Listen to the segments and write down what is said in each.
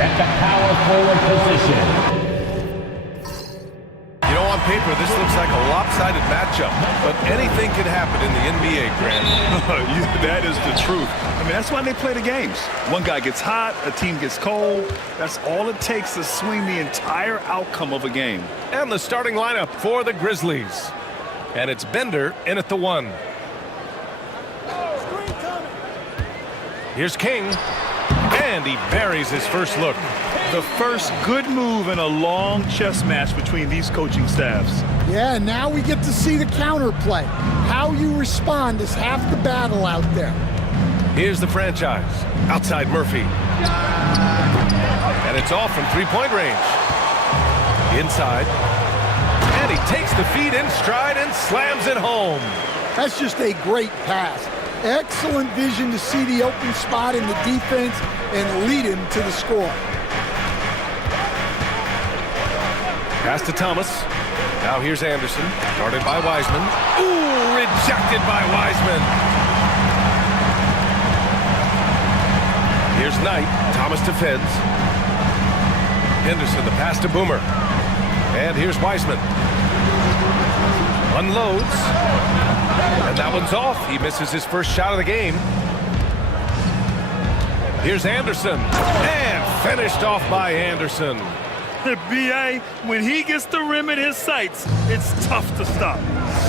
at the power forward position. You know, on paper, this looks like a lopsided matchup, but anything can happen in the NBA, Grant. That is the truth. I mean, that's why they play the games. One guy gets hot, a team gets cold. That's all it takes to swing the entire outcome of a game. And the starting lineup for the Grizzlies. And it's Bender in at the 1. Here's King, and he buries his first look. The first good move in a long chess match between these coaching staffs. Yeah, now we get to see the counterplay. How you respond is half the battle out there. Here's the franchise. Outside Murphy. And it's off from three-point range. Inside. And he takes the feed in stride and slams it home. That's just a great pass. Excellent vision to see the open spot in the defense and lead him to the score. Pass to Thomas. Now here's Anderson. Guarded by Wiseman. Ooh, rejected by Wiseman. Here's Knight. Thomas defends. Henderson, the pass to Boomer. And here's Wiseman. Unloads. And that one's off. He misses his first shot of the game. Here's Anderson. And finished off by Anderson. B.A., when he gets the rim in his sights, it's tough to stop.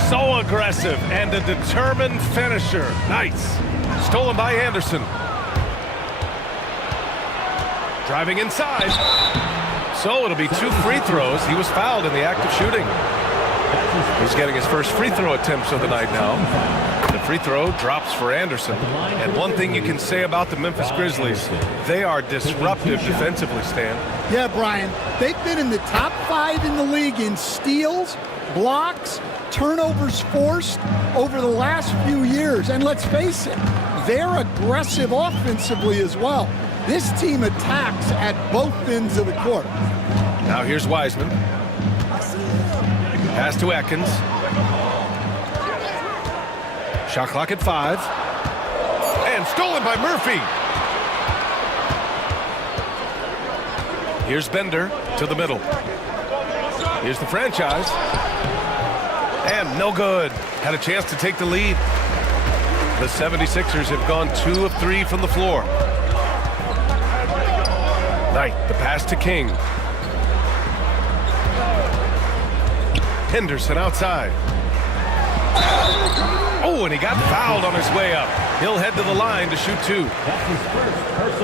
So aggressive and a determined finisher. Nice. Stolen by Anderson. Driving inside. So it'll be 2 free throws. He was fouled in the act of shooting. He's getting his first free throw attempts of the night now. The free throw drops for Anderson. And one thing you can say about the Memphis Grizzlies, they are disruptive defensively, Stan. Yeah, Brian, they've been in the top 5 in the league in steals, blocks, turnovers forced over the last few years. And let's face it, they're aggressive offensively as well. This team attacks at both ends of the court. Now here's Wiseman. Pass to Atkins. Shot clock at 5. And stolen by Murphy. Here's Bender to the middle. Here's the franchise. And no good. Had a chance to take the lead. The 76ers have gone 2 of 3 from the floor. Knight, the pass to King. Henderson outside. Oh, and he got fouled on his way up. He'll head to the line to shoot 2.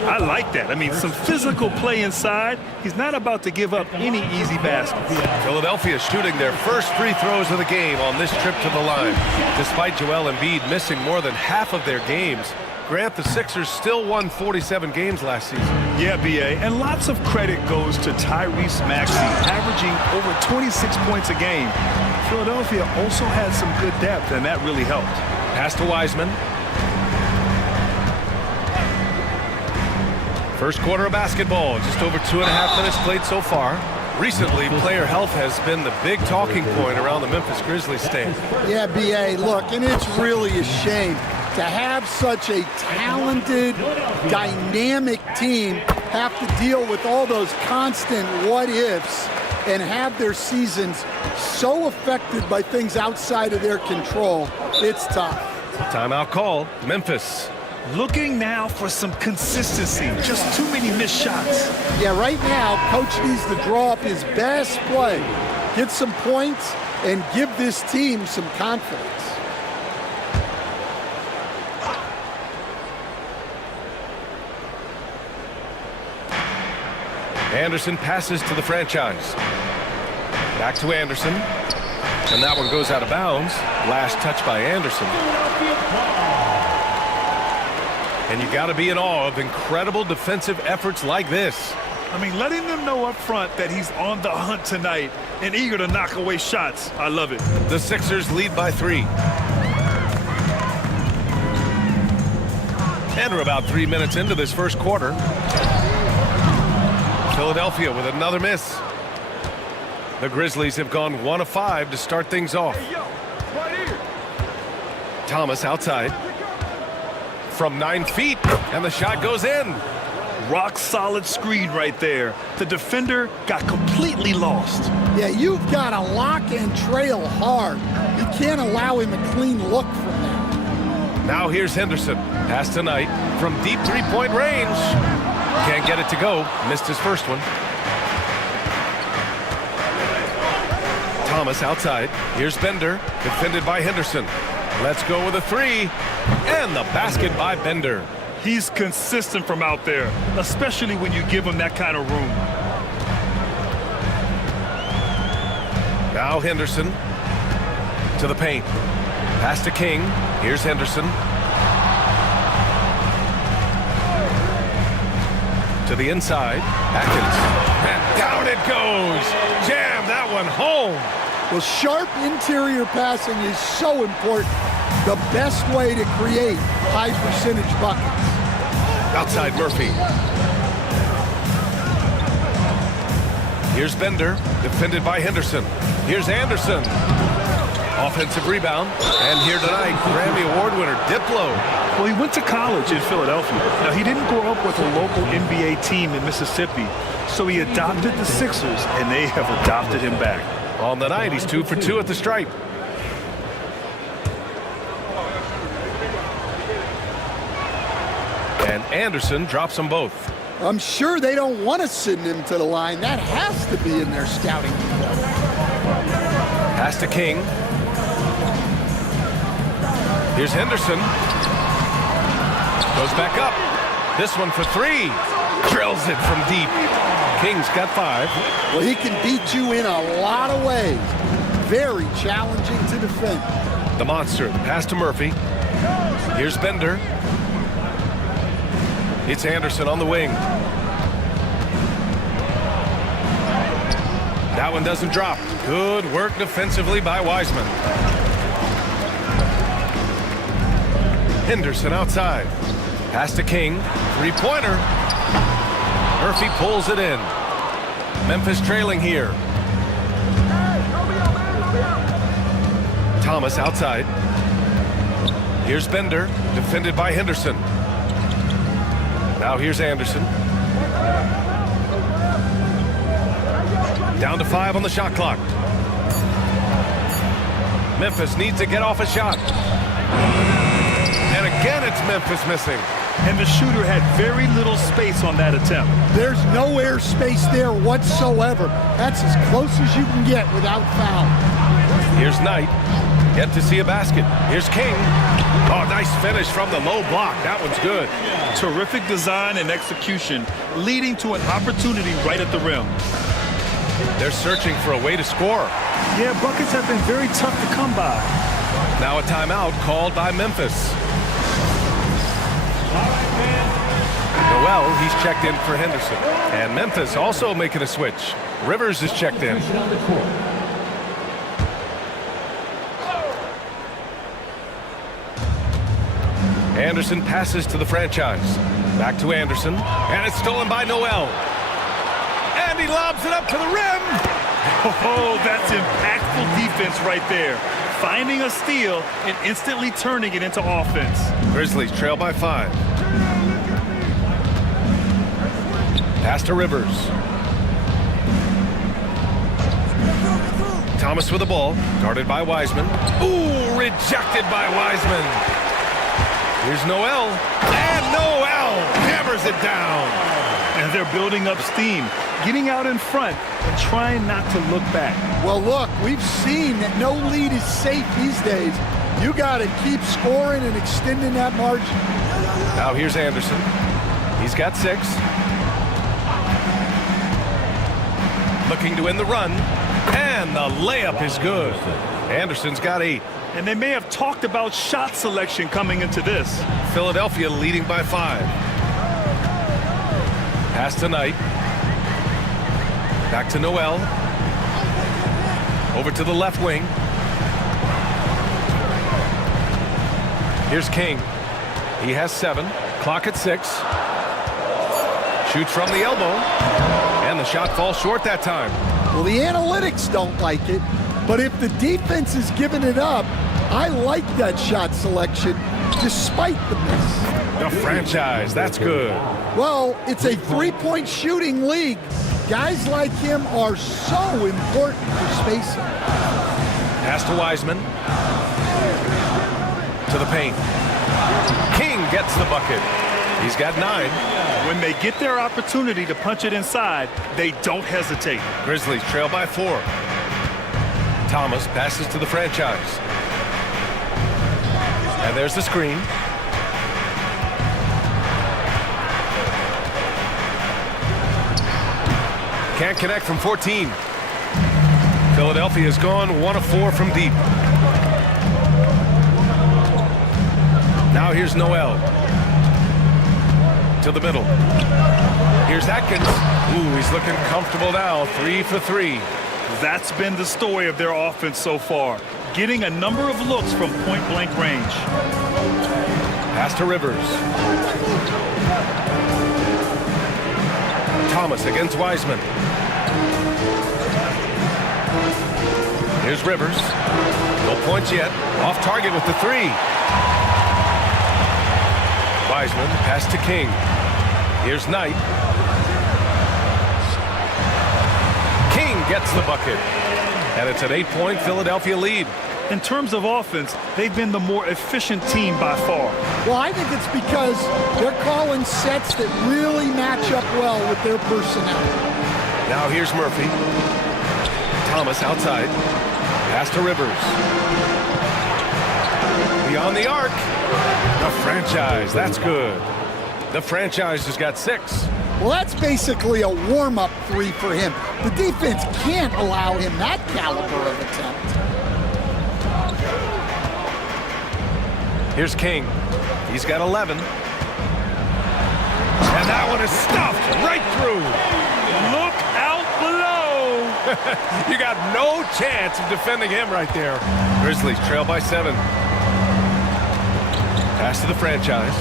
I like that. I mean, some physical play inside. He's not about to give up any easy baskets. Philadelphia shooting their first free throws of the game on this trip to the line. Despite Joel Embiid missing more than half of their games, Grant, the Sixers still won 47 games last season. Yeah, B.A., and lots of credit goes to Tyrese Maxey, averaging over 26 points a game. Philadelphia also had some good depth, and that really helped. Pass to Wiseman. First quarter of basketball, just over 2.5 minutes played so far. Recently, player health has been the big talking point around the Memphis Grizzlies stand. Yeah, B.A., look, and it's really a shame to have such a talented, dynamic team have to deal with all those constant what-ifs and have their seasons so affected by things outside of their control. It's tough. Timeout called. Memphis. Looking now for some consistency. Just too many missed shots. Yeah, right now, Coach needs to draw up his best play, get some points, and give this team some confidence. Anderson passes to the franchise. Back to Anderson. And that one goes out of bounds. Last touch by Anderson. And you got to be in awe of incredible defensive efforts like this. I mean, letting them know up front that he's on the hunt tonight and eager to knock away shots. I love it. The Sixers lead by 3. And we're about 3 minutes into this first quarter. Philadelphia with another miss. The Grizzlies have gone 1 of 5 to start things off. Thomas outside. From 9 feet, and the shot goes in. Rock solid screen right there. The defender got completely lost. Yeah, you've got to lock and trail hard. You can't allow him a clean look from that. Now here's Henderson. Pass to Knight from deep three-point range. Can't get it to go. Missed his first one. Thomas outside. Here's Bender. Defended by Henderson. Let's go with a three. And the basket by Bender. He's consistent from out there, especially when you give him that kind of room. Now Henderson to the paint. Pass to King. Here's Henderson. To the inside. Atkins. And down it goes. Jam that one home. Well, sharp interior passing is so important. The best way to create high percentage buckets. Outside Murphy. Here's Bender, defended by Henderson. Here's Anderson. Offensive rebound. And here tonight, Grammy Award winner, Diplo. Well, he went to college in Philadelphia. Now, he didn't grow up with a local NBA team in Mississippi, so he adopted the Sixers, and they have adopted him back. On the night, he's 2 for 2 at the stripe. And Anderson drops them both. I'm sure they don't want to send him to the line. That has to be in their scouting report. Pass to King. Here's Henderson. Goes back up. This one for three. Drills it from deep. King's got 5. Well, he can beat you in a lot of ways. Very challenging to defend. The monster. Pass to Murphy. Here's Bender. It's Anderson on the wing. That one doesn't drop. Good work defensively by Wiseman. Henderson outside. Pass to King. Three-pointer. Murphy pulls it in. Memphis trailing here. Thomas outside. Here's Bender, defended by Henderson. Now here's Anderson. Down to 5 on the shot clock. Memphis needs to get off a shot. And again, it's Memphis missing. And the shooter had very little space on that attempt. There's no air space there whatsoever. That's as close as you can get without foul. Here's Knight. Yet to see a basket. Here's King. Oh, nice finish from the low block. That one's good. Terrific design and execution, leading to an opportunity right at the rim. They're searching for a way to score. Yeah, buckets have been very tough to come by. Now a timeout called by Memphis. Noel, he's checked in for Henderson. And Memphis also making a switch. Rivers is checked in. Anderson passes to the franchise. Back to Anderson. And it's stolen by Noel. And he lobs it up to the rim. Oh, that's impactful defense right there. Finding a steal and instantly turning it into offense. Grizzlies trail by 5. Pass to Rivers. Thomas with the ball. Guarded by Wiseman. Ooh, rejected by Wiseman. Here's Noel. And Noel hammers it down. And they're building up steam, getting out in front and trying not to look back. Well, look, we've seen that no lead is safe these days. You got to keep scoring and extending that margin. Now here's Anderson. He's got 6. Looking to win the run. And the layup is good. Anderson's got 8. And they may have talked about shot selection coming into this. Philadelphia leading by 5. Pass to Knight. Back to Noel. Over to the left wing. Here's King. He has 7. Clock at 6. Shoots from the elbow. And the shot falls short that time. Well, the analytics don't like it, but if the defense is giving it up, I like that shot selection despite the miss. The franchise, that's good. Well, it's a three-point shooting league. Guys like him are so important for spacing. Pass to Wiseman. To the paint. King gets the bucket. He's got 9. When they get their opportunity to punch it inside, they don't hesitate. Grizzlies trail by 4. Thomas passes to the franchise. And there's the screen. Can't connect from 14. Philadelphia's gone 1 of 4 from deep. Now here's Noel. To the middle. Here's Atkins. Ooh, he's looking comfortable now. 3 for 3. That's been the story of their offense so far. Getting a number of looks from point-blank range. Pass to Rivers. Thomas against Wiseman. Here's Rivers. No points yet. Off target with the 3. Wiseman, pass to King. Here's Knight. King gets the bucket. And it's an 8-point Philadelphia lead. In terms of offense, they've been the more efficient team by far. Well, I think it's because they're calling sets that really match up well with their personnel. Now here's Murphy. Thomas outside. Pass to Rivers. Beyond the arc. The franchise, that's good. The franchise has got 6. Well, that's basically a warm-up 3 for him. The defense can't allow him that caliber of attempt. Here's King. He's got 11. And that one is stuffed right through. Look out below. You got no chance of defending him right there. Grizzlies trail by 7. Pass to the franchise.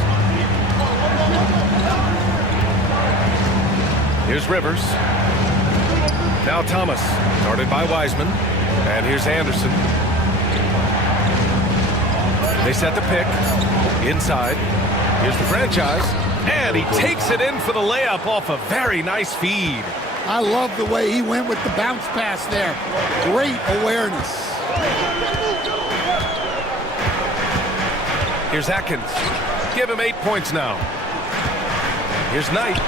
Here's Rivers. Now Thomas, guarded by Wiseman. And here's Anderson. They set the pick. Inside. Here's the franchise. And he takes it in for the layup off a very nice feed. I love the way he went with the bounce pass there. Great awareness. Here's Atkins. Give him 8 points now. Here's Knight.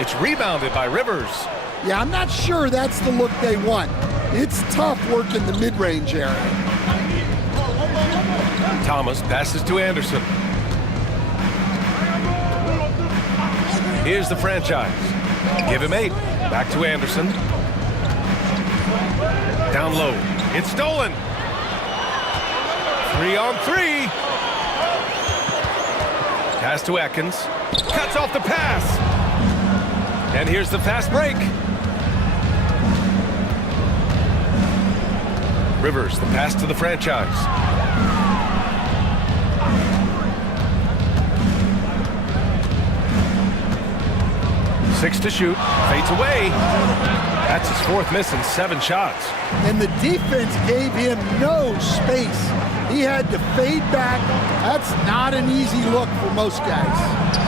It's rebounded by Rivers. Yeah, I'm not sure that's the look they want. It's tough working the mid-range area. Thomas passes to Anderson. Here's the franchise. Give him 8. Back to Anderson. Down low. It's stolen. 3 on 3. Pass to Atkins. Cuts off the pass. And here's the fast break. Rivers, the pass to the franchise. Six to shoot. Fades away. That's his 4th miss in 7 shots. And the defense gave him no space. He had to fade back. That's not an easy look for most guys.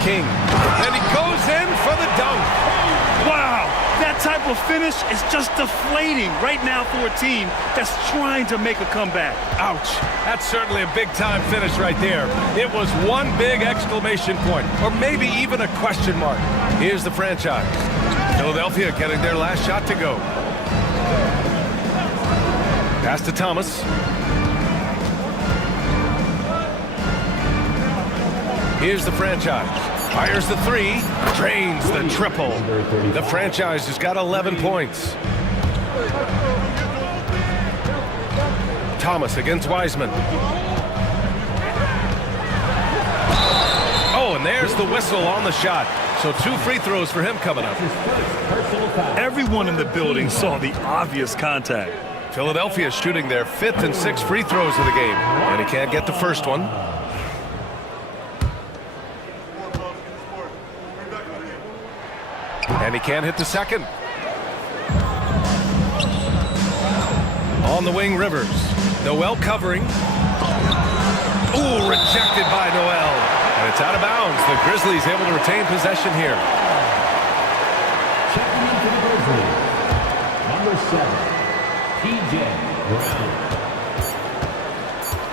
King. And he goes in for the dunk. Wow, that type of finish is just deflating right now for a team that's trying to make a comeback. Ouch. That's certainly a big-time finish right there. It was one big exclamation point, or maybe even a question mark. Here's the franchise. Philadelphia getting their last shot to go. Pass to Thomas. Here's the franchise. Fires the 3. Drains the triple. The franchise has got 11 points. Thomas against Wiseman. Oh, and there's the whistle on the shot. So 2 free throws for him coming up. Everyone in the building saw the obvious contact. Philadelphia shooting their 5th and 6th free throws of the game. And he can't get the first one. And he can't hit the second. On the wing, Rivers. Noel covering. Ooh, rejected by Noel. And it's out of bounds. The Grizzlies able to retain possession here. Checking in for the Grizzlies, number 7, P.J. Brown.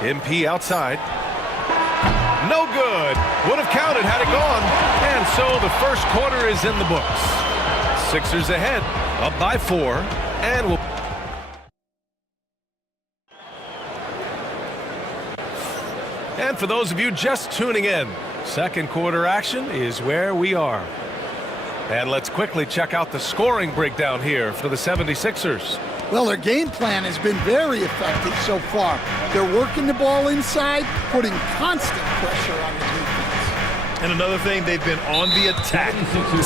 MP outside. No good. Would have counted had it gone. And so the first quarter is in the books. Sixers ahead, up by 4. And we'll... And for those of you just tuning in, second quarter action is where we are. And let's quickly check out the scoring breakdown here for the 76ers. Well, their game plan has been very effective so far. They're working the ball inside, putting constant pressure on the defense. And another thing, they've been on the attack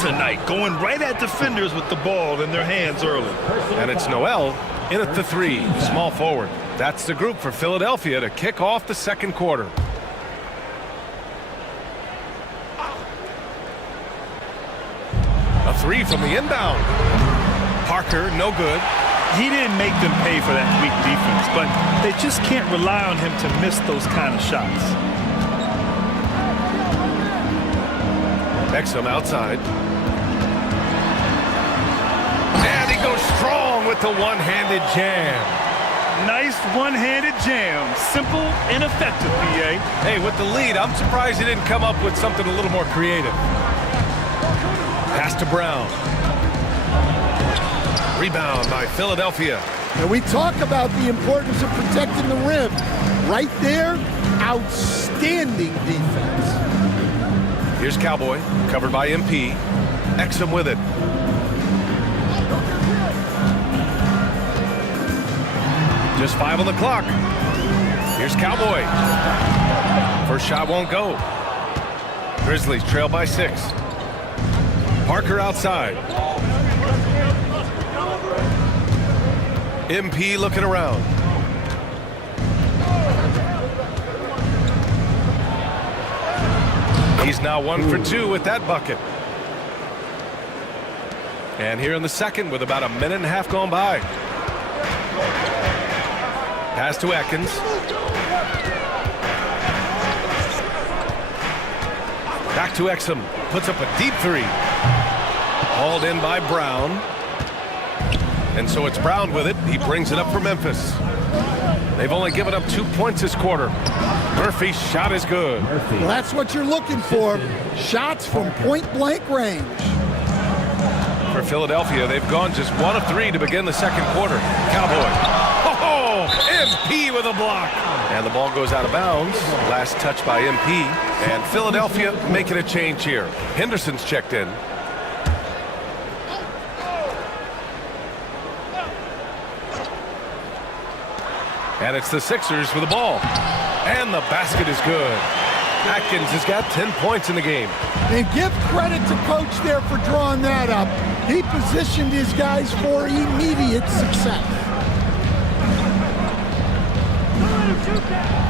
tonight, going right at defenders with the ball in their hands early. And it's Noel in at the 3, small forward. That's the group for Philadelphia to kick off the second quarter. A 3 from the inbound. Parker, no good. He didn't make them pay for that weak defense, but they just can't rely on him to miss those kind of shots. Exum outside. And he goes strong with the one-handed jam. Nice one-handed jam. Simple and effective, PA. Hey, with the lead, I'm surprised he didn't come up with something a little more creative. Pass to Brown. Rebound by Philadelphia. And we talk about the importance of protecting the rim. Right there, outstanding defense. Here's Cowboy, covered by MP. Exum with it. Just 5 on the clock. Here's Cowboy. First shot won't go. Grizzlies trail by 6. Parker outside. MP looking around. He's now 1 for 2 with that bucket. And here in the second with about a minute and a half gone by. Pass to Atkins. Back to Exum. Puts up a deep 3. Hauled in by Brown. And so it's Brown with it. He brings it up for Memphis. They've only given up 2 points this quarter. Murphy's shot is good. Well, that's what you're looking for. Shots from point-blank range. For Philadelphia, they've gone just 1 of 3 to begin the second quarter. Cowboy. Oh, MP with a block. And the ball goes out of bounds. Last touch by MP. And Philadelphia making a change here. Henderson's checked in. And it's the Sixers with the ball. And the basket is good. Atkins has got 10 points in the game. And give credit to Coach there for drawing that up. He positioned his guys for immediate success.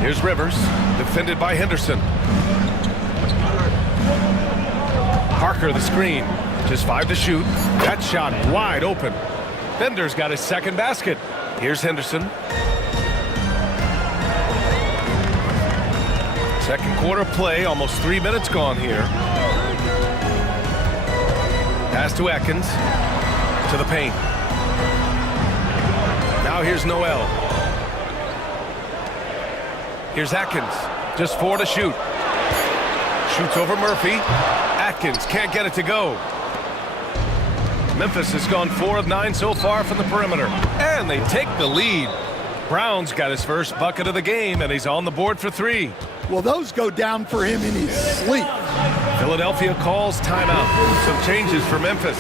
Here's Rivers, defended by Henderson. Parker the screen. Just 5 to shoot. That shot wide open. Bender's got his second basket. Here's Henderson. Second quarter play, almost 3 minutes gone here. Pass to Atkins. To the paint. Now here's Noel. Here's Atkins. Just 4 to shoot. Shoots over Murphy. Atkins can't get it to go. Memphis has gone 4 of 9 so far from the perimeter. And they take the lead. Brown's got his first bucket of the game, and he's on the board for 3. Well, those go down for him in his sleep. Philadelphia calls timeout. Some changes for Memphis.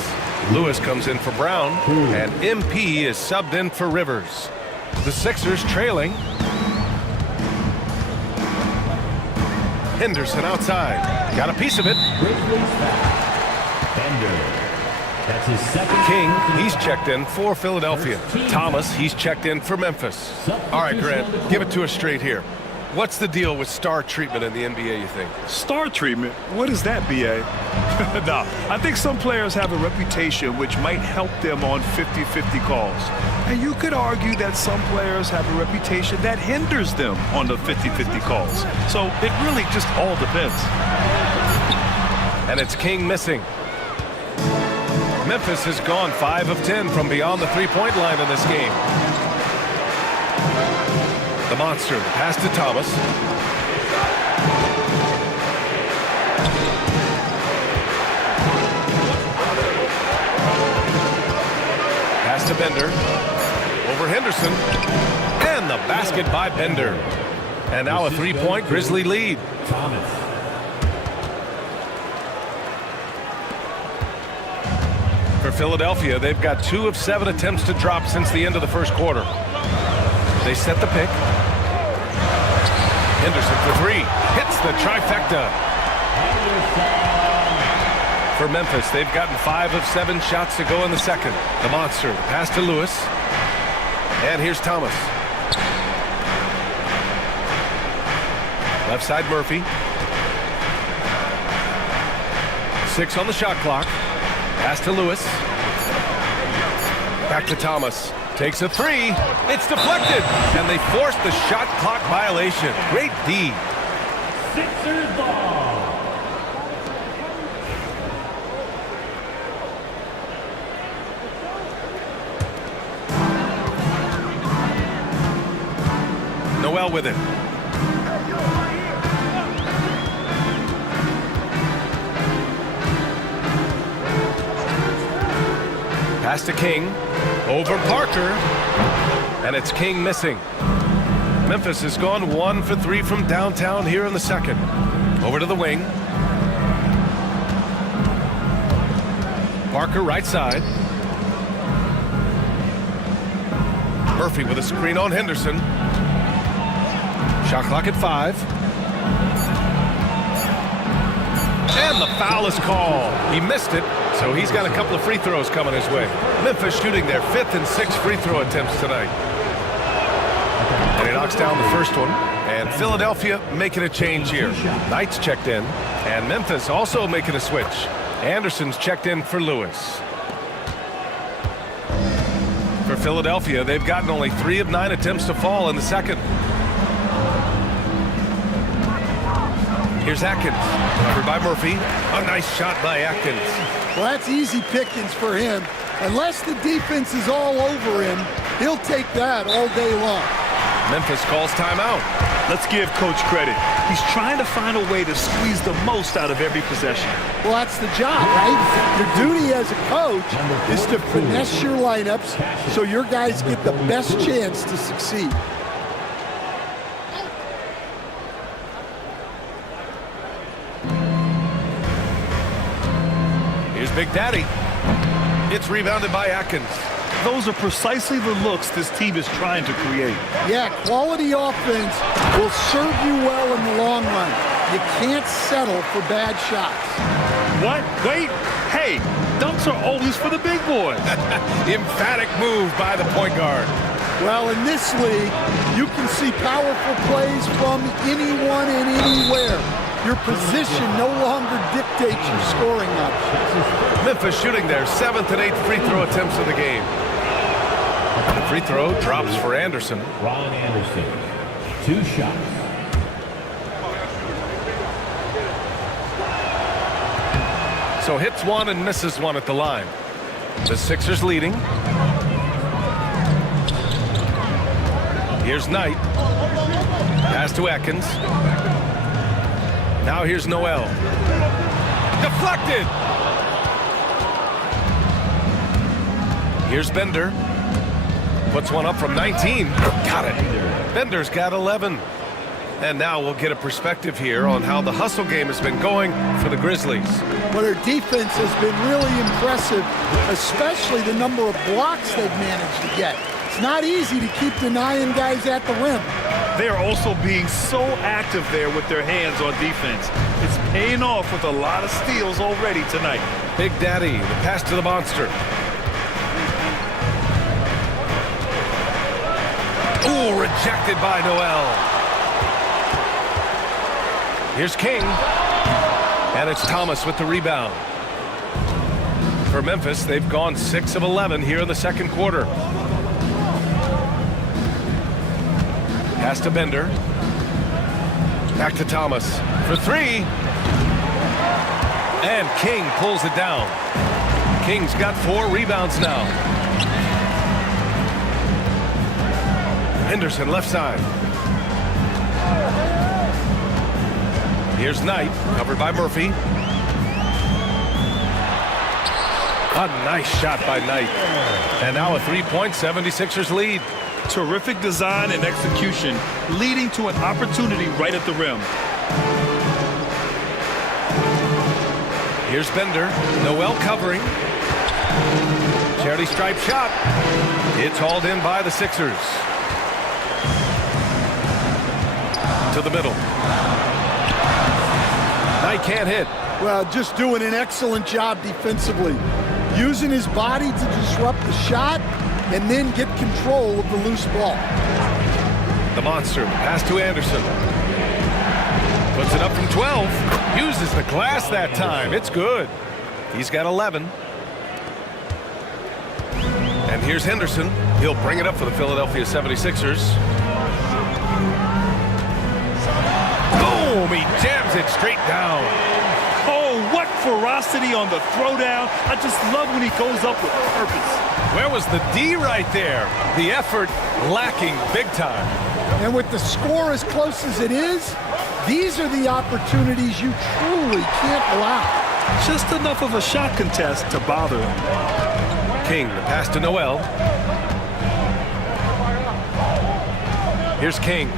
Lewis comes in for Brown, and MP is subbed in for Rivers. The Sixers trailing. Henderson outside. Got a piece of it. Grizzlies foul. Bender. That's his second. King, he's checked in for Philadelphia. Thomas, he's checked in for Memphis. All right, Grant, give it to us straight here. What's the deal with star treatment in the NBA, you think? Star treatment? What is that, B.A.? Nah, I think some players have a reputation which might help them on 50-50 calls. And you could argue that some players have a reputation that hinders them on the 50-50 calls. So it really just all depends. And it's King missing. Memphis has gone 5 of 10 from beyond the three-point line in this game. The monster, the pass to Thomas. Pass to Bender. Over Henderson. And the basket by Bender. And now a three-point Grizzly lead. Thomas. For Philadelphia, they've got 2 of 7 attempts to drop since the end of the first quarter. They set the pick. Henderson for 3. Hits the trifecta. For Memphis, they've gotten 5 of 7 shots to go in the second. The monster, the pass to Lewis. And here's Thomas. Left side Murphy. 6 on the shot clock. Pass to Lewis. Back to Thomas. Takes a 3. It's deflected. And they forced the shot clock violation. Great D. Sixers ball. Noel with it. Pass to King. Over Parker. And it's King missing. Memphis has gone 1 for 3 from downtown here in the second. Over to the wing. Parker right side. Murphy with a screen on Henderson. Shot clock at 5. And the foul is called. He missed it, so he's got a couple of free throws coming his way. Memphis shooting their 5th and 6th free throw attempts tonight. And he knocks down the first one. And Philadelphia making a change here. Knight's checked in. And Memphis also making a switch. Anderson's checked in for Lewis. For Philadelphia, they've gotten only 3 of 9 attempts to fall in the second. Here's Atkins, covered by Murphy. A nice shot by Atkins. Well, that's easy pickings for him. Unless the defense is all over him, he'll take that all day long. Memphis calls timeout. Let's give Coach credit. He's trying to find a way to squeeze the most out of every possession. Well, that's the job, right? Your duty as a coach is to finesse your lineups so your guys get the best chance to succeed. Here's Big Daddy. It's rebounded by Atkins. Those are precisely the looks this team is trying to create. Yeah, quality offense will serve you well in the long run. You can't settle for bad shots. What? Wait. Hey, dunks are always for the big boys. Emphatic move by the point guard. Well, in this league, you can see powerful plays from anyone and anywhere. Your position no longer dictates your scoring options. Memphis shooting their 7th and 8th free throw attempts of the game. The free throw drops for Anderson. Ron Anderson. 2 shots. So hits 1 and misses 1 at the line. The Sixers leading. Here's Knight. Pass to Atkins. Now here's Noel. Deflected. Here's Bender. Puts one up from 19. Got it. Bender's got 11. And now we'll get a perspective here on how the hustle game has been going for the Grizzlies. Well, their defense has been really impressive, especially the number of blocks they've managed to get. It's not easy to keep denying guys at the rim. They're also being so active there with their hands on defense. It's paying off with a lot of steals already tonight. Big Daddy, the pass to the monster. Ooh, rejected by Noel. Here's King. And it's Thomas with the rebound. For Memphis, they've gone 6 of 11 here in the second quarter. Pass to Bender. Back to Thomas for 3. And King pulls it down. King's got 4 rebounds now. Henderson left side. Here's Knight, covered by Murphy. A nice shot by Knight. And now a 3-point 76ers lead. Terrific design and execution, leading to an opportunity right at the rim. Here's Bender. Noel covering. Charity stripe shot. It's hauled in by the Sixers. To the middle. Knight can't hit. Well, just doing an excellent job defensively. Using his body to disrupt the shot and then get control of the loose ball. The monster pass to Anderson. Puts it up from 12. Uses the glass that time. It's good. He's got 11. And here's Henderson. He'll bring it up for the Philadelphia 76ers. Boom! He jams it straight down. Oh, what ferocity on the throwdown. I just love when he goes up with purpose. Where was the D right there? The effort lacking big time. And with the score as close as it is, these are the opportunities you truly can't allow. Just enough of a shot contest to bother him. King, the pass to Noel. Here's King.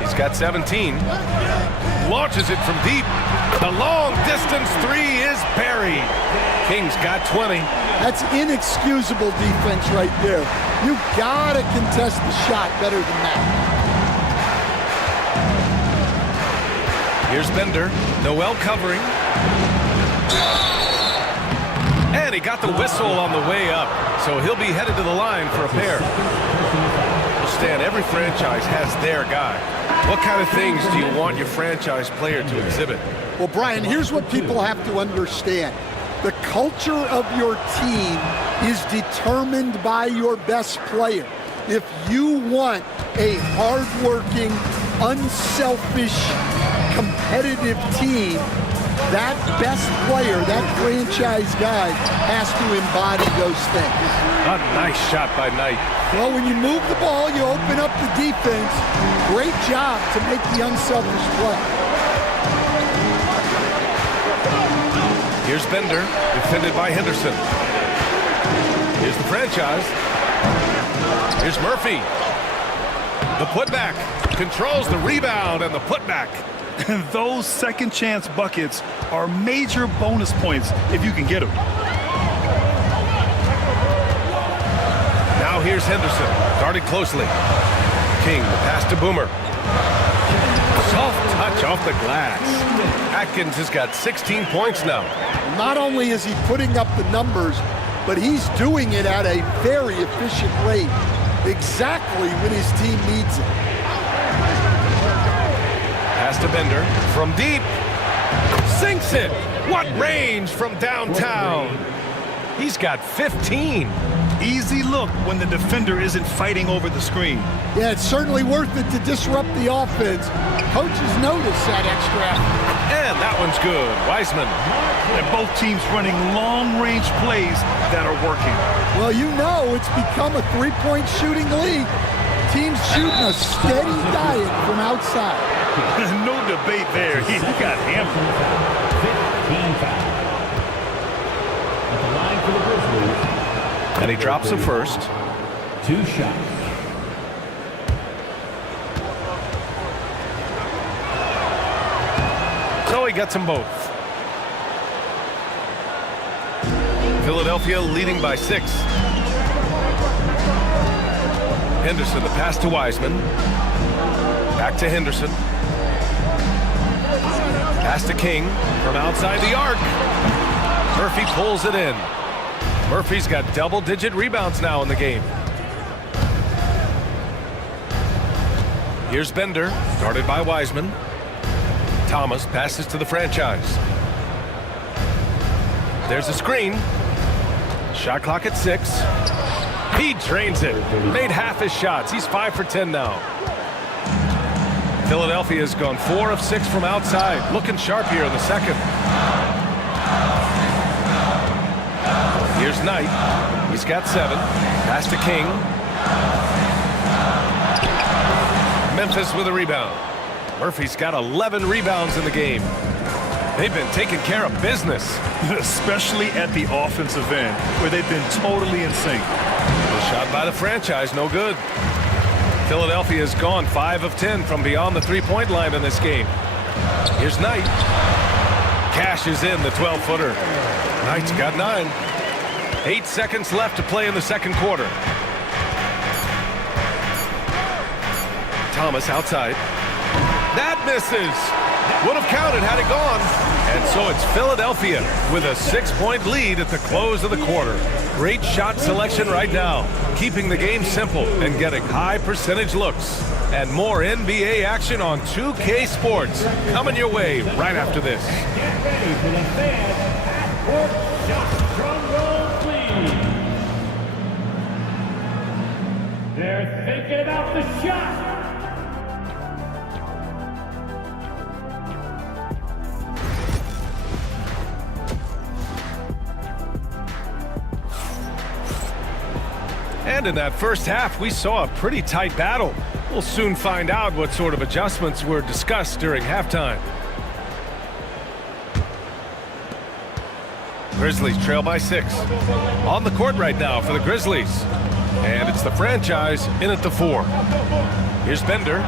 He's got 17. Launches it from deep. The long distance 3 is buried. King's got 20. That's inexcusable defense right there. You gotta contest the shot better than that. Here's Bender. Noel covering. And he got the whistle on the way up. So he'll be headed to the line for a pair. Stan, every franchise has their guy. What kind of things do you want your franchise player to exhibit? Well, Brian, here's what people have to understand. The culture of your team is determined by your best player. If you want a hardworking, unselfish, competitive team, that best player, that franchise guy, has to embody those things. A nice shot by Knight. Well, when you move the ball, you open up the defense. Great job to make the unselfish play. Here's Bender, defended by Henderson. Here's the franchise. Here's Murphy. The putback. Controls the rebound and the putback. And those second chance buckets are major bonus points if you can get them. Now here's Henderson, guarded closely. King, the pass to Boomer. Soft touch off the glass. Atkins has got 16 points now. Not only is he putting up the numbers, but he's doing it at a very efficient rate, exactly when his team needs it. Pass to Bender from deep. Sinks it. What range from downtown. He's got 15. Easy look when the defender isn't fighting over the screen. Yeah, it's certainly worth it to disrupt the offense. Coaches notice that extra effort. And that one's good. Wiseman. And both teams running long-range plays that are working. Well, you know it's become a three-point shooting league. Teams shooting a steady diet from outside. No debate there. He got hammered. 15 fouls. At the line for the Grizzlies. And he drops the first. 2 shots. So he gets them both. Philadelphia leading by 6. Henderson, the pass to Wiseman. Back to Henderson. Pass to King from outside the arc. Murphy pulls it in. Murphy's got double-digit rebounds now in the game. Here's Bender, guarded by Wiseman. Thomas passes to the franchise. There's a screen. Shot clock at 6. He drains it. Made half his shots. He's 5 for 10 now. Philadelphia has gone 4 of 6 from outside. Looking sharp here in the second. Here's Knight. He's got 7. Pass to King. Memphis with a rebound. Murphy's got 11 rebounds in the game. They've been taking care of business. Especially at the offensive end, where they've been totally in sync. The shot by the franchise, no good. Philadelphia has gone 5 of 10 from beyond the three-point line in this game. Here's Knight. Cashes in the 12-footer. Knight's got 9. 8 seconds left to play in the second quarter. Thomas outside. That misses. Would have counted had it gone. And so it's Philadelphia with a 6-point lead at the close of the quarter. Great shot selection right now, keeping the game simple and getting high percentage looks. And more NBA action on 2K Sports coming your way right after this. Get ready for the fans at court shot. Drum roll, please. They're thinking about the shot. And in that first half, we saw a pretty tight battle. We'll soon find out what sort of adjustments were discussed during halftime. Grizzlies trail by 6. On the court right now for the Grizzlies. And it's the franchise in at the 4. Here's Bender.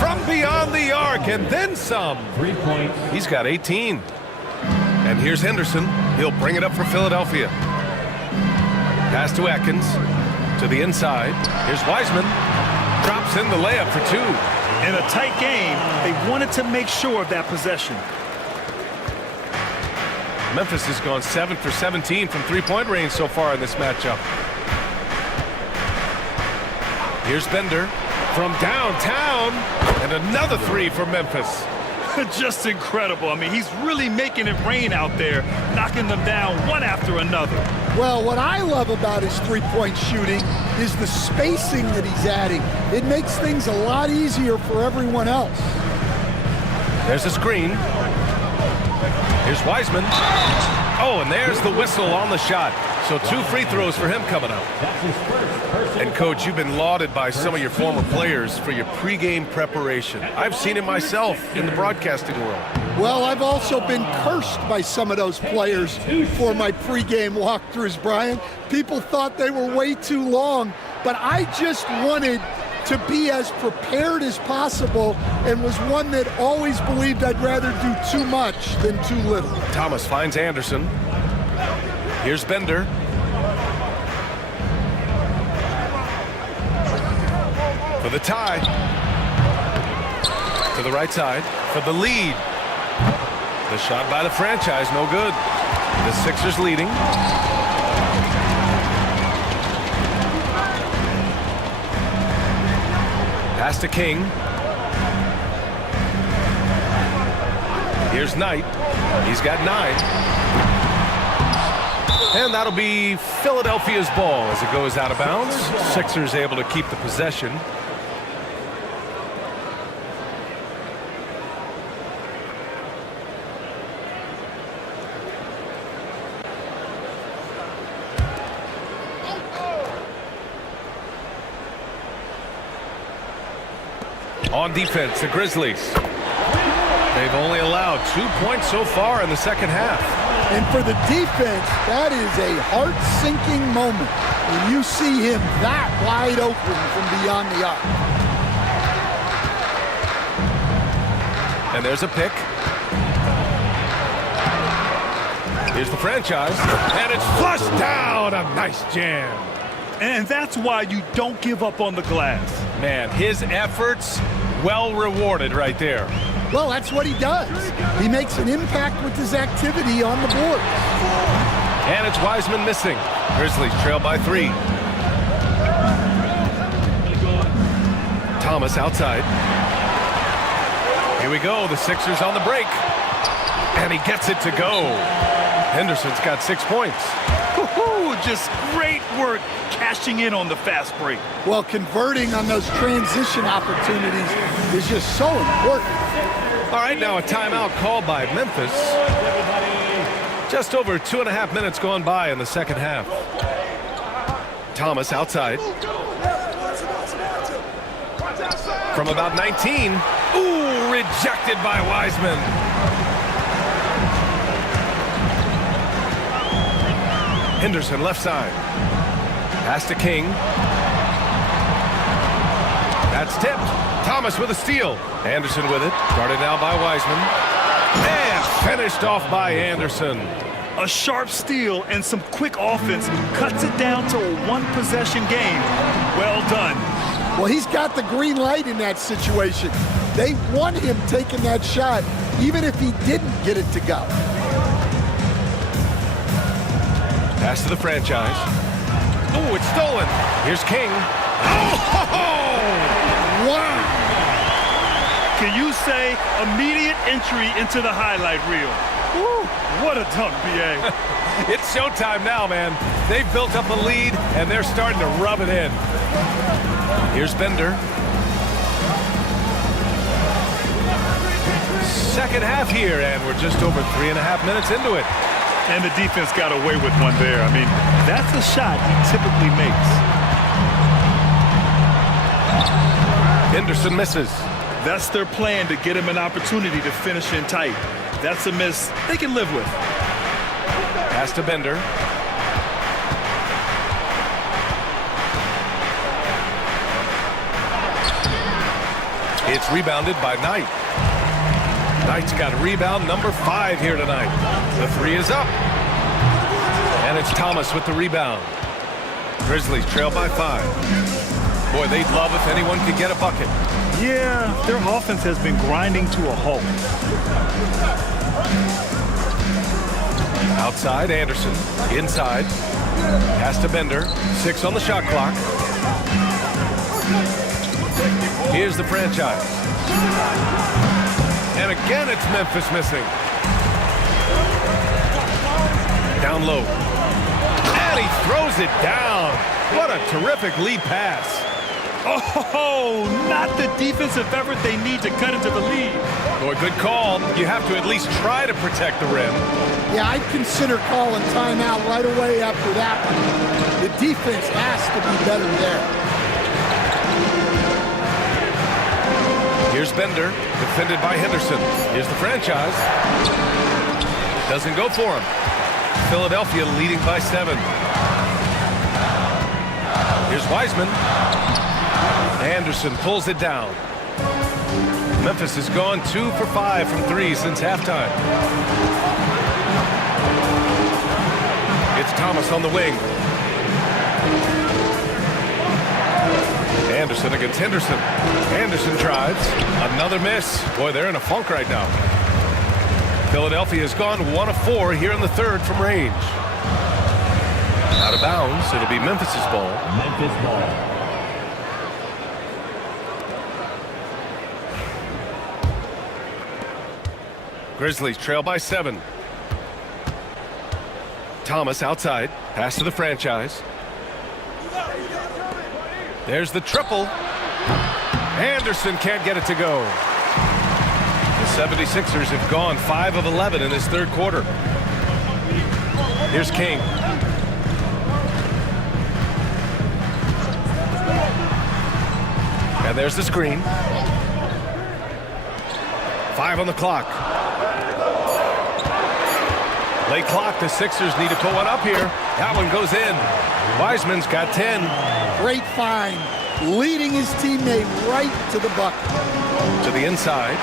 From beyond the arc and then some. 3 points. He's got 18. And here's Henderson. He'll bring it up for Philadelphia. Pass to Atkins. To the inside. Here's Wiseman. Drops in the layup for 2. In a tight game, they wanted to make sure of that possession. Memphis has gone 7 for 17 from three-point range so far in this matchup. Here's Bender from downtown. And another 3 for Memphis. Just incredible. I mean, he's really making it rain out there, knocking them down one after another. Well, what I love about his three-point shooting is the spacing that he's adding. It makes things a lot easier for everyone else. There's a screen. Here's Wiseman. Oh, and there's the whistle on the shot. So 2 free throws for him coming up. That's his first personal. And, Coach, you've been lauded by some of your former players for your pregame preparation. I've seen it myself in the broadcasting world. Well, I've also been cursed by some of those players for my pregame walkthroughs, Brian. People thought they were way too long, but I just wanted to be as prepared as possible and was one that always believed I'd rather do too much than too little. Thomas finds Anderson. Here's Bender. For the tie. To the right side. For the lead. The shot by the franchise, no good. The Sixers leading. Pass to King. Here's Knight. He's got 9. And that'll be Philadelphia's ball as it goes out of bounds. Sixers able to keep the possession. On defense, the Grizzlies. They've only allowed 2 points so far in the second half. And for the defense, that is a heart-sinking moment when you see him that wide open from beyond the arc. And there's a pick. Here's the franchise. And it's flushed down. A nice jam. And that's why you don't give up on the glass. Man, his efforts well rewarded right there. Well, that's what he does. He makes an impact with his activity on the board. And it's Wiseman missing. Grizzlies trail by 3. Thomas outside. Here we go. The Sixers on the break. And he gets it to go. Henderson's got 6 points. Woo-hoo, just great work cashing in on the fast break. Well, converting on those transition opportunities is just so important. All right, now a timeout called by Memphis. Just over 2.5 minutes gone by in the second half. Thomas outside. From about 19. Ooh, rejected by Wiseman. Henderson left side. Pass to King. That's tipped. Thomas with a steal. Anderson with it. Guarded now by Wiseman. And finished off by Anderson. A sharp steal and some quick offense cuts it down to a one-possession game. Well done. Well, he's got the green light in that situation. They want him taking that shot, even if he didn't get it to go. Pass to the franchise. Oh, it's stolen. Here's King. Oh! Wow! Can you say immediate entry into the highlight reel? Woo, what a dunk, B.A. It's showtime now, man. They've built up a lead, and they're starting to rub it in. Here's Bender. Second half here, and we're just over 3.5 minutes into it. And the defense got away with one there. I mean, that's a shot he typically makes. Henderson misses. That's their plan, to get him an opportunity to finish in tight. That's a miss they can live with. Pass to Bender. It's rebounded by Knight. Knight's got rebound number 5 here tonight. The 3 is up. And it's Thomas with the rebound. Grizzlies trail by 5. Boy, they'd love if anyone could get a bucket. Yeah, their offense has been grinding to a halt. Outside, Anderson. Inside. Pass to Bender. 6 on the shot clock. Here's the franchise. And again, it's Memphis missing. Down low. And he throws it down. What a terrific lead pass. Oh, not the defensive effort they need to cut into the lead. Boy, good call. You have to at least try to protect the rim. Yeah, I'd consider calling timeout right away after that one. The defense has to be better there. Here's Bender, defended by Henderson. Here's the franchise. Doesn't go for him. Philadelphia leading by 7. Here's Wiseman. Anderson pulls it down. Memphis has gone 2 for 5 from 3 since halftime. It's Thomas on the wing. Anderson against Henderson. Anderson drives. Another miss. Boy, they're in a funk right now. Philadelphia has gone 1 of 4 here in the third from range. Out of bounds. It'll be Memphis's ball. Memphis ball. Grizzlies trail by 7. Thomas outside. Pass to the franchise. There's the triple. Anderson can't get it to go. The 76ers have gone 5 of 11 in this third quarter. Here's King. And there's the screen. 5 on the clock. Late clock, the Sixers need to put one up here. That one goes in. Wiseman's got 10. Great find, leading his teammate right to the bucket. To the inside.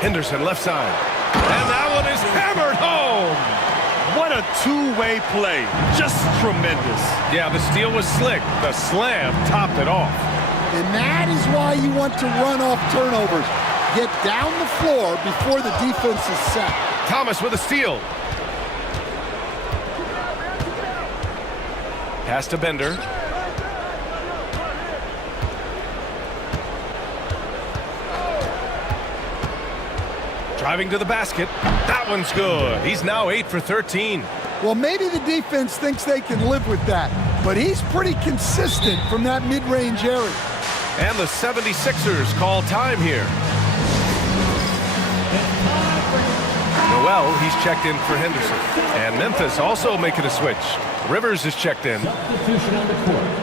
Henderson left side. And that one is hammered home. What a two-way play. Just tremendous. Yeah, the steal was slick. The slam topped it off. And that is why you want to run off turnovers. Get down the floor before the defense is set. Thomas with a steal. Pass to Bender. driving to the basket. That one's good. He's now 8 for 13. Well, maybe the defense thinks they can live with that, but he's pretty consistent from that mid-range area. And the 76ers call time here. Noel, he's checked in for Henderson. And Memphis also making a switch. Rivers is checked in. Substitution on the court.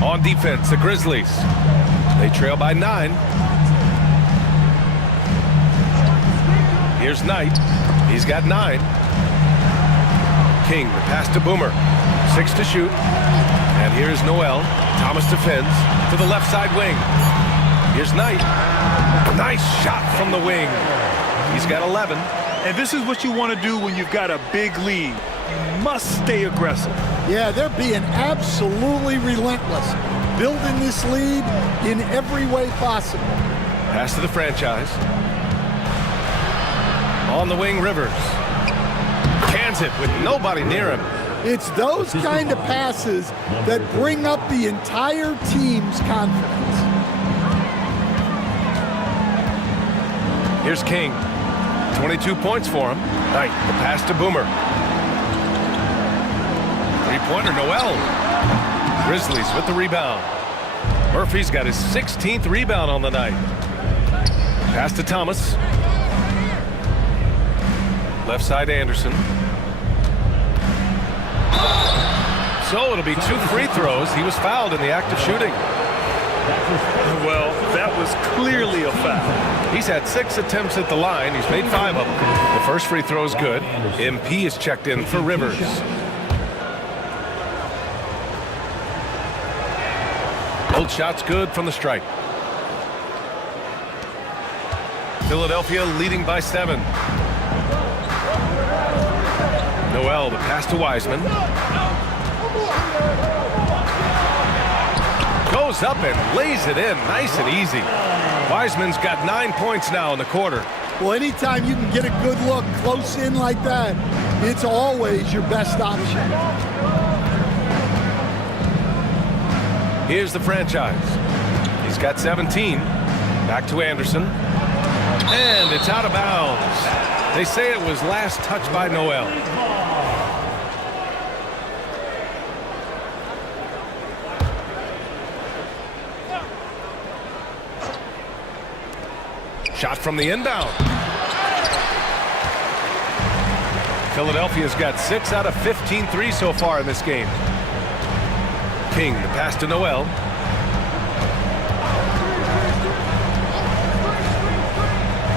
On defense, the Grizzlies. They trail by 9. Here's Knight. He's got 9. King, the pass to Boomer. 6 to shoot. And here's Noel. Thomas defends to the left side wing. Here's Knight. Nice shot from the wing. He's got 11. And this is what you want to do when you've got a big lead. You must stay aggressive. Yeah, they're being absolutely relentless, building this lead in every way possible. Pass to the franchise. On the wing, Rivers. Cans it with nobody near him. It's those kind of passes that bring up the entire team's confidence. Here's King. 22 points for him. Knight, the pass to Boomer. Three-pointer, Noel. Grizzlies with the rebound. Murphy's got his 16th rebound on the night. Pass to Thomas. Left side, Anderson. So it'll be 2 free throws. He was fouled in the act of shooting. Well, that was clearly a foul. He's had 6 attempts at the line. He's made 5 of them. The first free throw is good. MP is checked in for Rivers. Both shots good from the stripe. Philadelphia leading by 7. Noel, the pass to Wiseman. Goes up and lays it in nice and easy. Wiseman's got 9 points now in the quarter. Well, anytime you can get a good look close in like that, it's always your best option. Here's the franchise. He's got 17. Back to Anderson. And it's out of bounds. They say it was last touched by Noel. Shot from the inbound. Philadelphia's got 6 out of 15 threes so far in this game. King, the pass to Noel.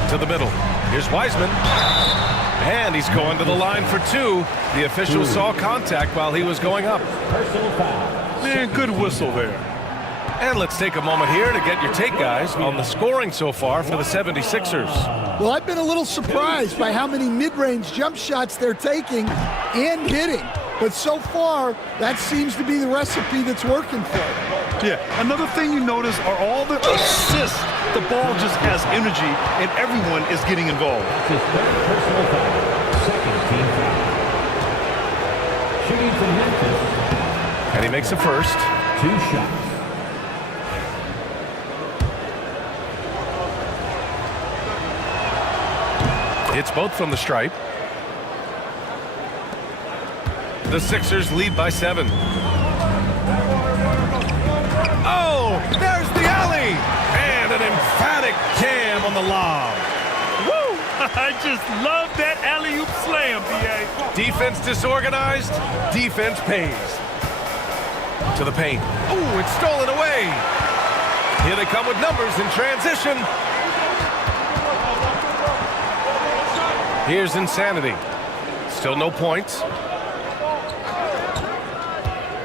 To the middle. Here's Wiseman. And he's going to the line for 2. The official saw contact while he was going up. Personal foul. Man, good whistle there. And let's take a moment here to get your take, guys, on the scoring so far for the 76ers. Well, I've been a little surprised by how many mid-range jump shots they're taking and hitting. But so far, that seems to be the recipe that's working for them. Yeah, another thing you notice are all the assists. The ball just has energy, and everyone is getting involved. That's his 3rd personal foul. 2nd team foul. Shooting from Memphis. And he makes a first. 2 shots. Hits both from the stripe. The Sixers lead by 7. Oh, there's the alley! And an emphatic jam on the lob. Woo! I just love that alley-oop slam, B.A. Defense disorganized, defense pays. To the paint. Oh, it's stolen away. Here they come with numbers in transition. Here's Insanity. Still no points.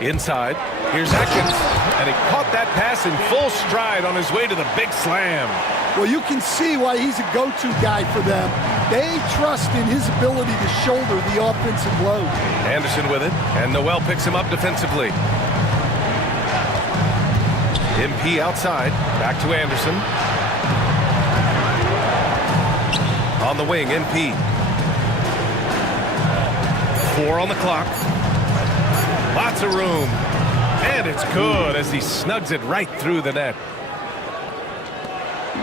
Inside. Here's Atkins. And he caught that pass in full stride on his way to the big slam. Well, you can see why he's a go-to guy for them. They trust in his ability to shoulder the offensive load. Anderson with it. And Noel picks him up defensively. MP outside. Back to Anderson. On the wing, MP. 4 on the clock. Lots of room. And it's good as he snugs it right through the net.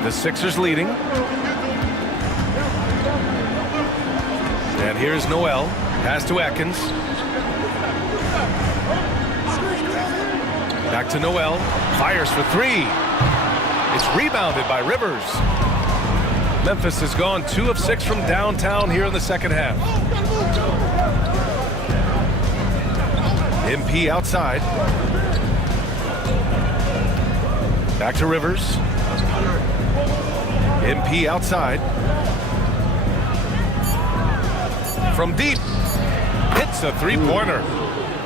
The Sixers leading. And here's Noel. Pass to Atkins. Back to Noel. Fires for three. It's rebounded by Rivers. Memphis has gone 2 of 6 from downtown here in the second half. MP outside. Back to Rivers. MP outside. From deep. Hits a three-pointer.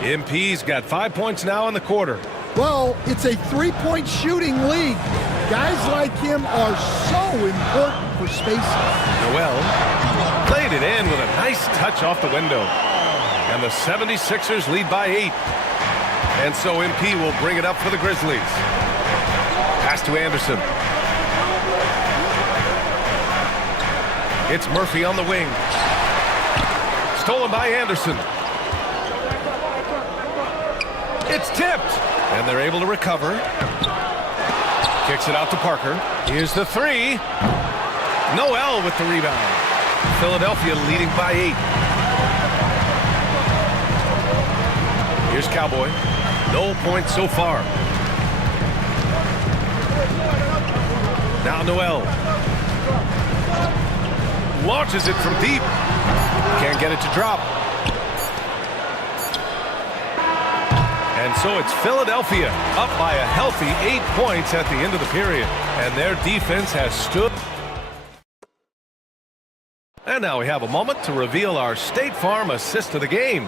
MP's got 5 points now in the quarter. Well, it's a three-point shooting league. Guys like him are so important for spacing. Noel played it in with a nice touch off the window. And the 76ers lead by 8. And so MP will bring it up for the Grizzlies. Pass to Anderson. It's Murphy on the wing. Stolen by Anderson. It's tipped. And they're able to recover. Kicks it out to Parker. Here's the three. Noel with the rebound. Philadelphia leading by 8. Here's Cowboy. No points so far. Now Noel. Launches it from deep. Can't get it to drop. And so it's Philadelphia up by a healthy 8 points at the end of the period. And their defense has stood. And now we have a moment to reveal our State Farm assist of the game.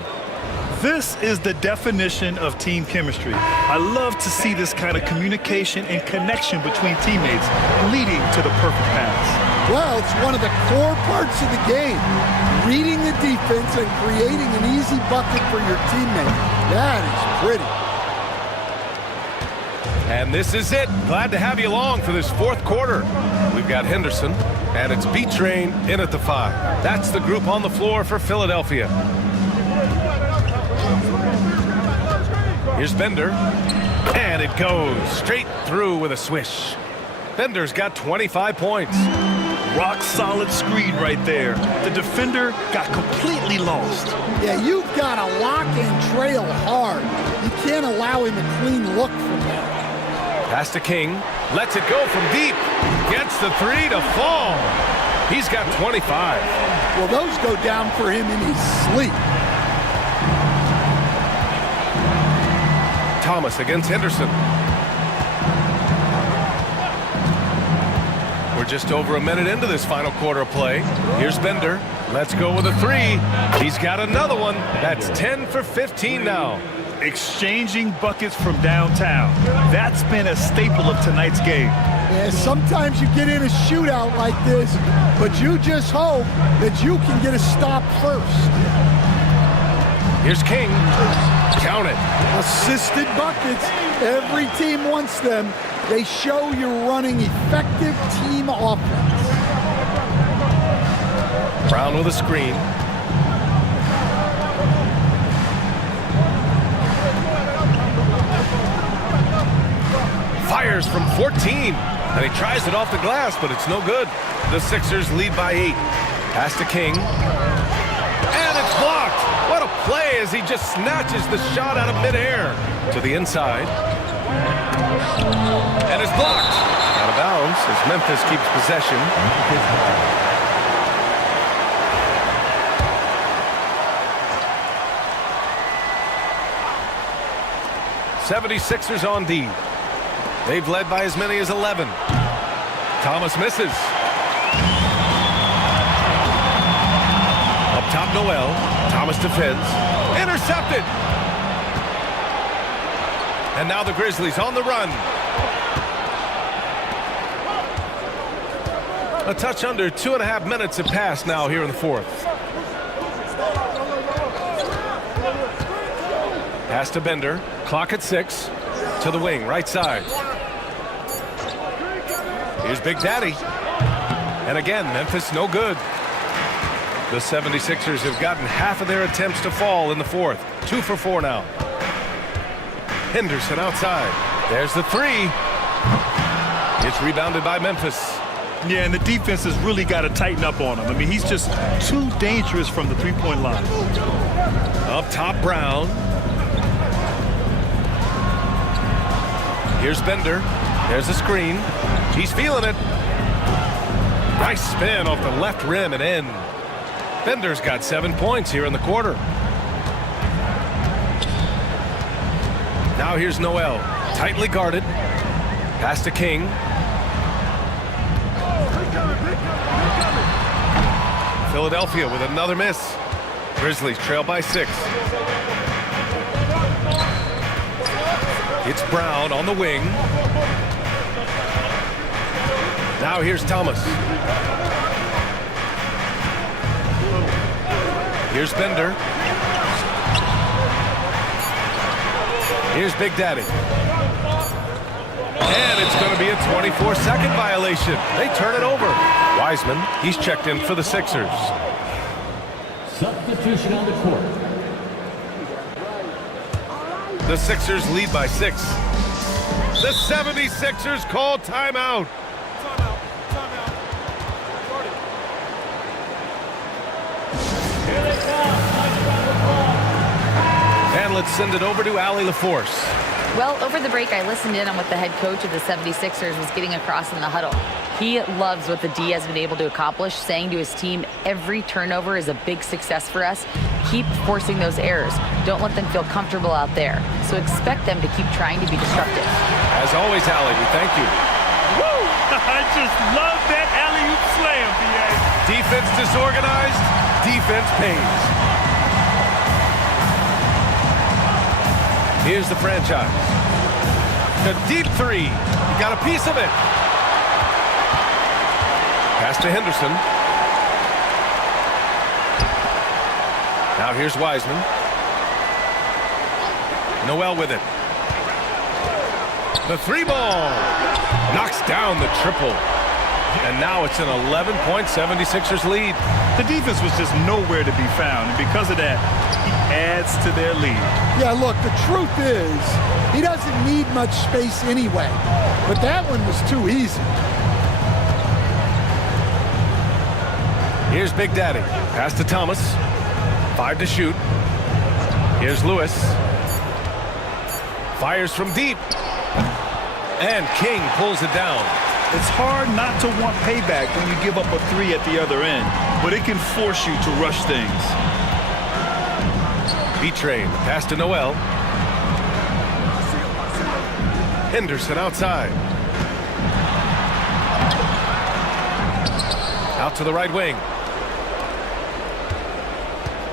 This is the definition of team chemistry. I love to see this kind of communication and connection between teammates leading to the perfect pass. Well, it's one of the core parts of the game. Reading the defense and creating an easy bucket for your teammate. That is pretty. And this is it. Glad to have you along for this fourth quarter. We've got Henderson, and it's B-Train in at the 5. That's the group on the floor for Philadelphia. Here's Bender, and it goes straight through with a swish. Bender's got 25 points. Rock solid screen right there. The defender got completely lost. Yeah, you've got to lock and trail hard. You can't allow him a clean look from there. Pass to King. Lets it go from deep. Gets the three to fall. He's got 25. Well, those go down for him in his sleep. Thomas against Henderson. We're just over a minute into this final quarter of play. Here's Bender. Let's go with a three. He's got another one. That's 10 for 15 now. Exchanging buckets from downtown. That's been a staple of tonight's game. Yeah, sometimes you get in a shootout like this, but you just hope that you can get a stop first. Here's King. Count it. Assisted buckets. Every team wants them. They show you're running effective team offense. Brown with a screen. Fires from 14. And he tries it off the glass, but it's no good. The Sixers lead by 8. Pass to King. And it's blocked. What a play as he just snatches the shot out of midair to the inside. And it's blocked. Out of bounds as Memphis keeps possession. 76ers on D. They've led by as many as 11. Thomas misses. Up top, Noel. Thomas defends. Intercepted. And now the Grizzlies on the run. A touch under 2.5 minutes have passed now here in the fourth. Pass to Bender. Clock at 6. To the wing, right side. Here's Big Daddy. And again, Memphis no good. The 76ers have gotten half of their attempts to fall in the fourth. 2 for 4 now. Henderson outside. There's the three. It's rebounded by Memphis. Yeah, and the defense has really got to tighten up on him. I mean, he's just too dangerous from the three-point line. Up top, Brown. Here's Bender. There's a screen. He's feeling it. Nice spin off the left rim and in. Bender's got 7 points here in the quarter. Now here's Noel. Tightly guarded. Pass to King. Philadelphia with another miss. Grizzlies trail by 6. It's Brown on the wing. Now here's Thomas. Here's Bender. Here's Big Daddy. And it's going to be a 24-second violation. They turn it over. Wiseman, he's checked in for the Sixers. Substitution on the court. The Sixers lead by 6. The 76ers call timeout. And let's send it over to Allie LaForce. Well, over the break, I listened in on what the head coach of the 76ers was getting across in the huddle. He loves what the D has been able to accomplish, saying to his team, every turnover is a big success for us. Keep forcing those errors. Don't let them feel comfortable out there. So expect them to keep trying to be disruptive. As always, Allie, we thank you. Woo! I just love that alley-oop slam, B.A. Defense disorganized, defense pays. Here's the franchise. The deep three. He got a piece of it. Pass to Henderson. Now here's Wiseman. Noel with it. The three ball. Knocks down the triple. And now it's an 11-point 76ers lead. The defense was just nowhere to be found, and because of that, he adds to their lead. Yeah, look, the truth is, he doesn't need much space anyway. But that one was too easy. Here's Big Daddy. Pass to Thomas. 5 to shoot. Here's Lewis. Fires from deep. And King pulls it down. It's hard not to want payback when you give up a three at the other end, but it can force you to rush things. B-Train, pass to Noel. Henderson outside. Out to the right wing.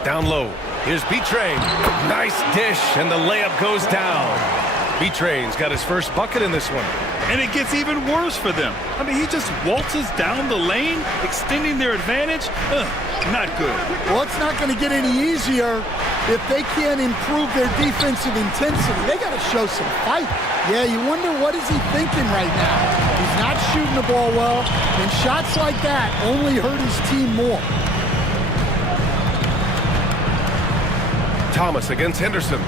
Down low. Here's B-Train. Nice dish, and the layup goes down. B-Train's got his first bucket in this one. And it gets even worse for them. I mean, he just waltzes down the lane, extending their advantage. Not good. Well, it's not going to get any easier if they can't improve their defensive intensity. They got to show some fight. Yeah, you wonder what is he thinking right now. He's not shooting the ball well, and shots like that only hurt his team more. Thomas against Henderson.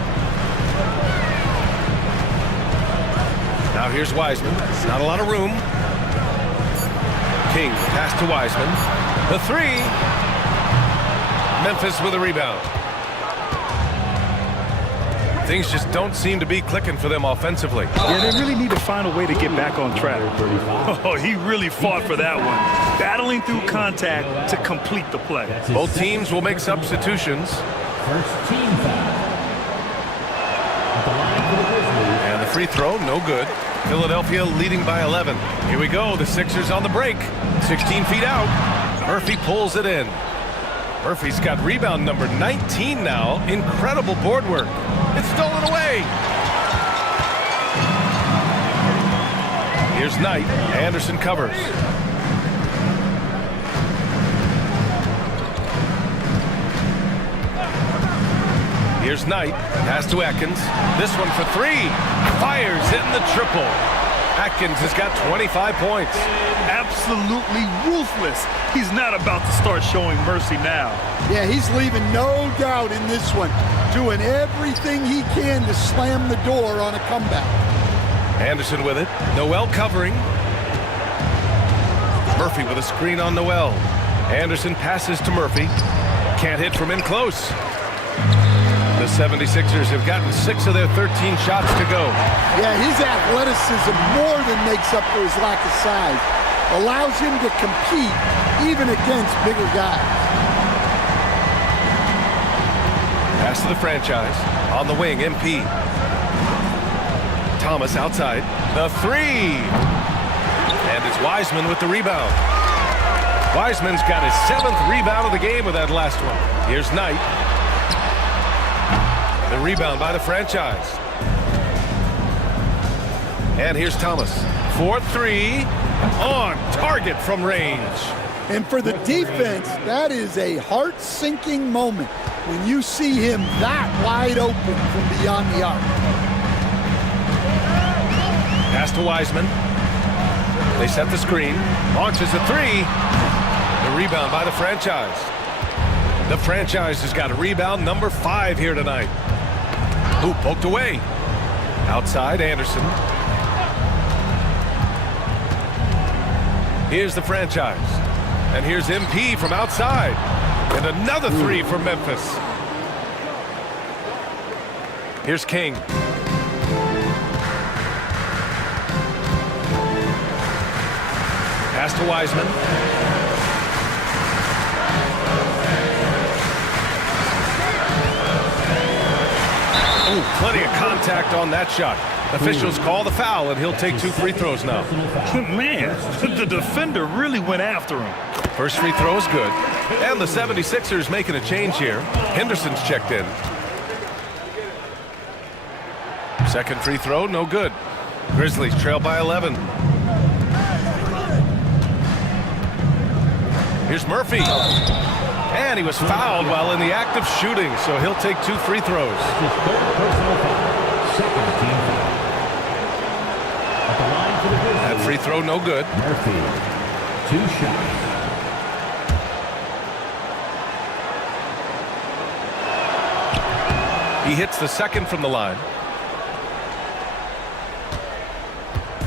Now here's Wiseman. Not a lot of room. King, pass to Wiseman. The three. Memphis with a rebound. Things just don't seem to be clicking for them offensively. Yeah, they really need to find a way to get back on track. Oh, he really fought for that one. Battling through contact to complete the play. Both teams will make substitutions. First team foul. At the line for the Grizzlies. And the free throw, no good. Philadelphia leading by 11. Here we go, the Sixers on the break. 16 feet out. Murphy pulls it in. Murphy's got rebound number 19 now. Incredible board work. It's stolen away. Here's Knight. Anderson covers. Here's Knight. Pass to Atkins. This one for three. Fires in the triple. Atkins has got 25 points. Absolutely ruthless. He's not about to start showing mercy now. Yeah, he's leaving no doubt in this one, doing everything he can to slam the door on a comeback. Anderson with it. Noel covering. Murphy with a screen on Noel. Anderson passes to Murphy. Can't hit from in close. The 76ers have gotten 6 of their 13 shots to go. Yeah, his athleticism more than makes up for his lack of size. Allows him to compete even against bigger guys. Pass to the franchise. On the wing, MP. Thomas outside. The 3. And it's Wiseman with the rebound. Wiseman's got his 7th rebound of the game with that last one. Here's Knight. The rebound by the franchise. And here's Thomas. 4-3. On target from range. And for the defense, that is a heart-sinking moment when you see him that wide open from beyond the arc. Pass to Wiseman. They set the screen. Launches a 3. The rebound by the franchise. The franchise has got a rebound number 5 here tonight. Ooh, poked away. Outside, Anderson. Here's the franchise. And here's MP from outside. And another 3 for Memphis. Here's King. Pass to Wiseman. Oh, plenty of contact on that shot. Officials call the foul, and he'll take 2 free throws now. Man, the defender really went after him. First free throw is good. And the 76ers making a change here. Henderson's checked in. Second free throw, no good. Grizzlies trail by 11. Here's Murphy. And he was fouled while in the act of shooting, so he'll take 2 free throws. His third personal foul. Second team foul. At the line for the Grizzlies. That free throw, no good. Murphy. 2 shots. He hits the second from the line.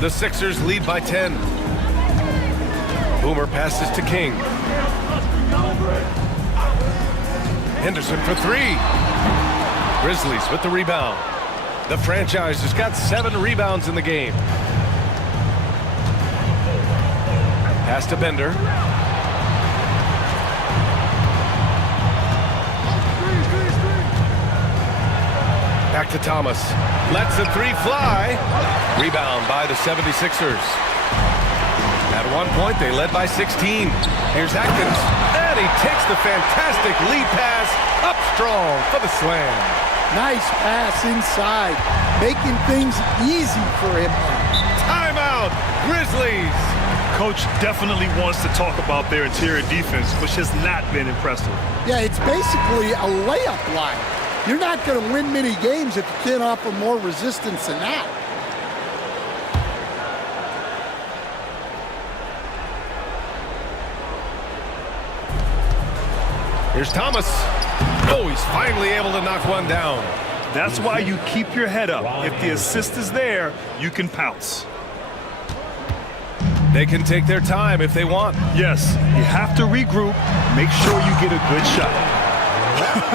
The Sixers lead by 10. Boomer passes to King. Henderson for 3. Grizzlies with the rebound. The franchise has got 7 rebounds in the game. Pass to Bender. Back to Thomas. Lets the 3 fly. Rebound by the 76ers. At one point, they led by 16. Here's Atkins. And he takes the fantastic lead pass up strong for the slam. Nice pass inside, making things easy for him. Timeout, Grizzlies. Coach definitely wants to talk about their interior defense, which has not been impressive. Yeah, it's basically a layup line. You're not going to win many games if you can't offer more resistance than that. Here's Thomas. Oh, he's finally able to knock one down. That's why you keep your head up. If the assist is there, you can pounce. They can take their time if they want. Yes, you have to regroup, make sure you get a good shot.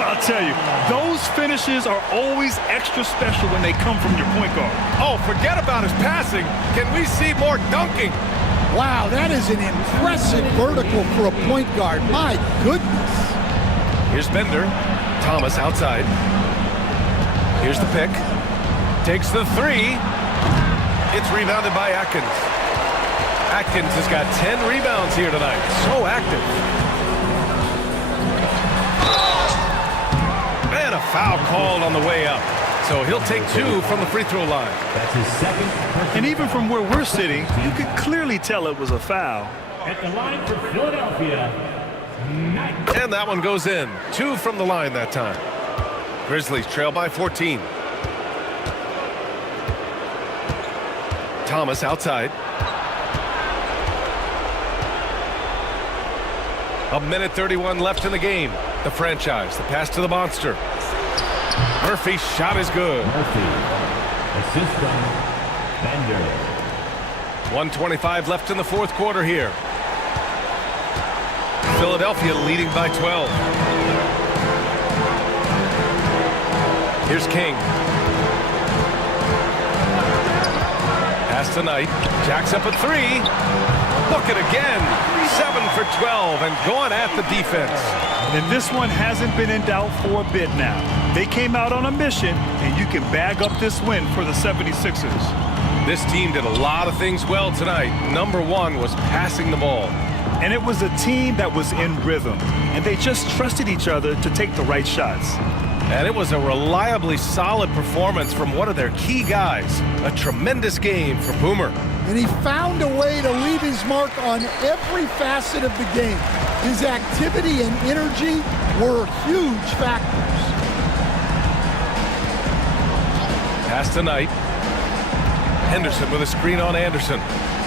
I'll tell you, those finishes are always extra special when they come from your point guard. Oh, forget about his passing. Can we see more dunking? Wow, that is an impressive vertical for a point guard. My goodness. Here's Bender. Thomas outside. Here's the pick. Takes the 3. It's rebounded by Atkins. Atkins has got 10 rebounds here tonight. So active. And a foul called on the way up. So he'll take 2 from the free throw line. That's his second. And even from where we're sitting, you could clearly tell it was a foul. At the line for Philadelphia, Knight. And that one goes in. 2 from the line that time. Grizzlies trail by 14. Thomas outside. A minute 31 left in the game. The franchise, the pass to the monster. Murphy's shot is good. Murphy. Assist from Bender. 1:25 left in the fourth quarter here. Philadelphia leading by 12. Here's King. Pass to Knight. Jacks up a three. Book it again. 7 for 12 and going at the defense. And this one hasn't been in doubt for a bit now. They came out on a mission, and you can bag up this win for the 76ers. This team did a lot of things well tonight. Number one was passing the ball. And it was a team that was in rhythm, and they just trusted each other to take the right shots. And it was a reliably solid performance from one of their key guys. A tremendous game for Boomer. And he found a way to leave his mark on every facet of the game. His activity and energy were huge factors. Pass to Knight. Henderson with a screen on Anderson.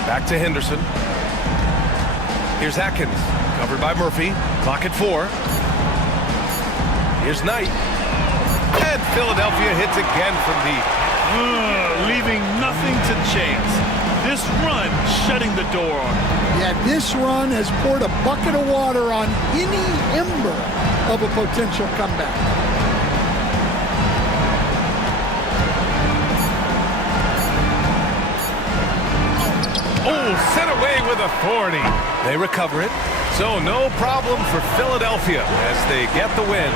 Back to Henderson. Here's Atkins, covered by Murphy. Clock at 4. Here's Knight. And Philadelphia hits again from deep. Leaving nothing to chance. This run shutting the door on him. Yeah, this run has poured a bucket of water on any ember of a potential comeback. Oh, sent away with authority. They recover it. So no problem for Philadelphia as they get the win,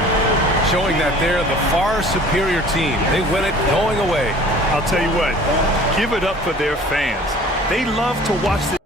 showing that they're the far superior team. They win it going away. I'll tell you what, give it up for their fans. They love to watch the